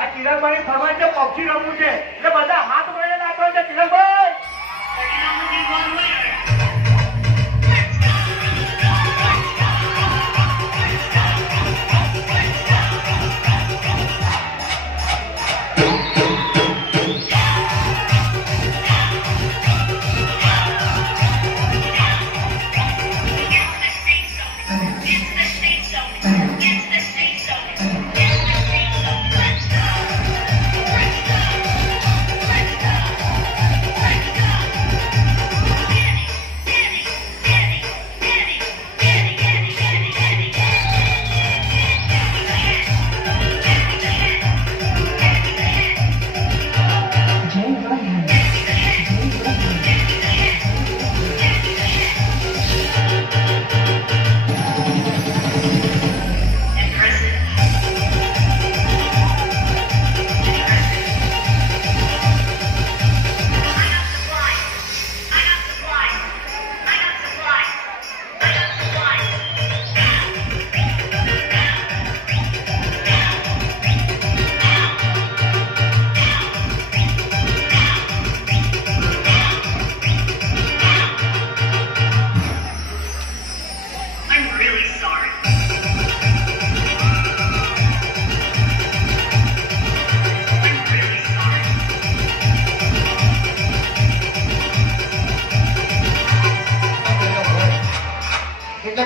આ તિલકભાઈ ફરમાન છે પક્ષી રમવું છે એટલે બધા હાથ વડે નાખો છે તિલકભાઈ.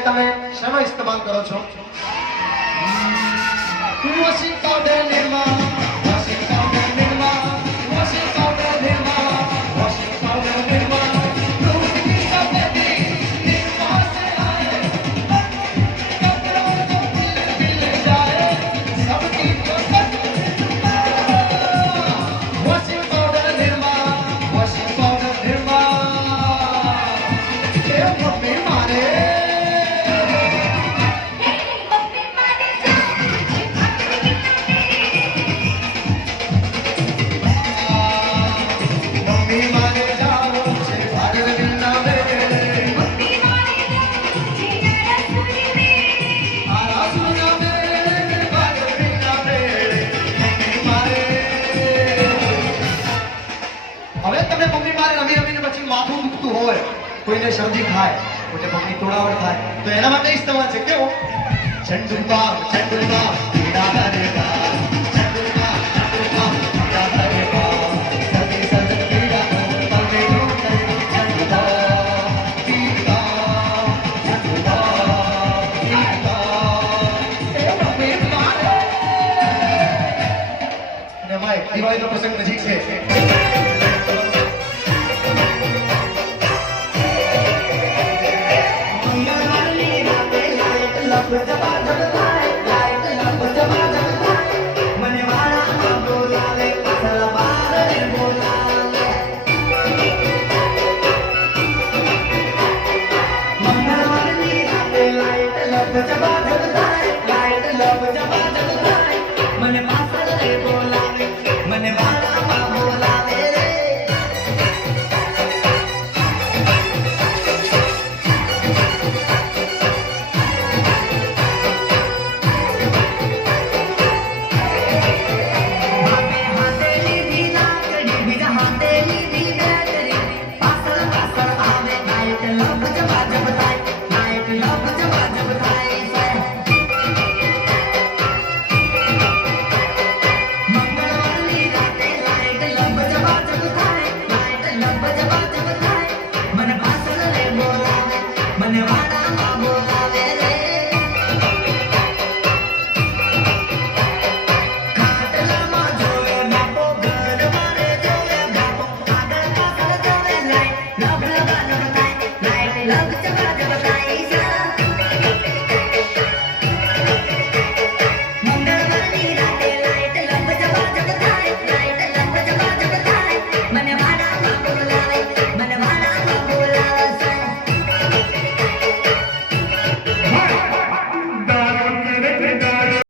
તમે શેનો ઇસ્તેમાલ કરો છો? Washing powder Nirma, washing powder Nirma, washing powder Nirma, washing powder Nirma, दूध की सफेदी निर्मा से आए, कपड़ों को खिल जाए, सबकी को washing powder Nirma, washing powder Nirma, ये मम्मी मारे કોઈને શરદી થાય કોઈને પગની તોડાવટ થાય તો એના માટે ઇસ્તેમાલ છે કેવો ચંદુકા ચંદુકા પીડા કરેગા ચંદુકા ચંદુકા પીડા કરેગા સદી સદ પીડા કો તમે જો ચંદુકા પીડા ચંદુકા પીડા એ મમ્મી મારે ને ભાઈ દિવાળીનો પ્રસંગ નજીક છે મને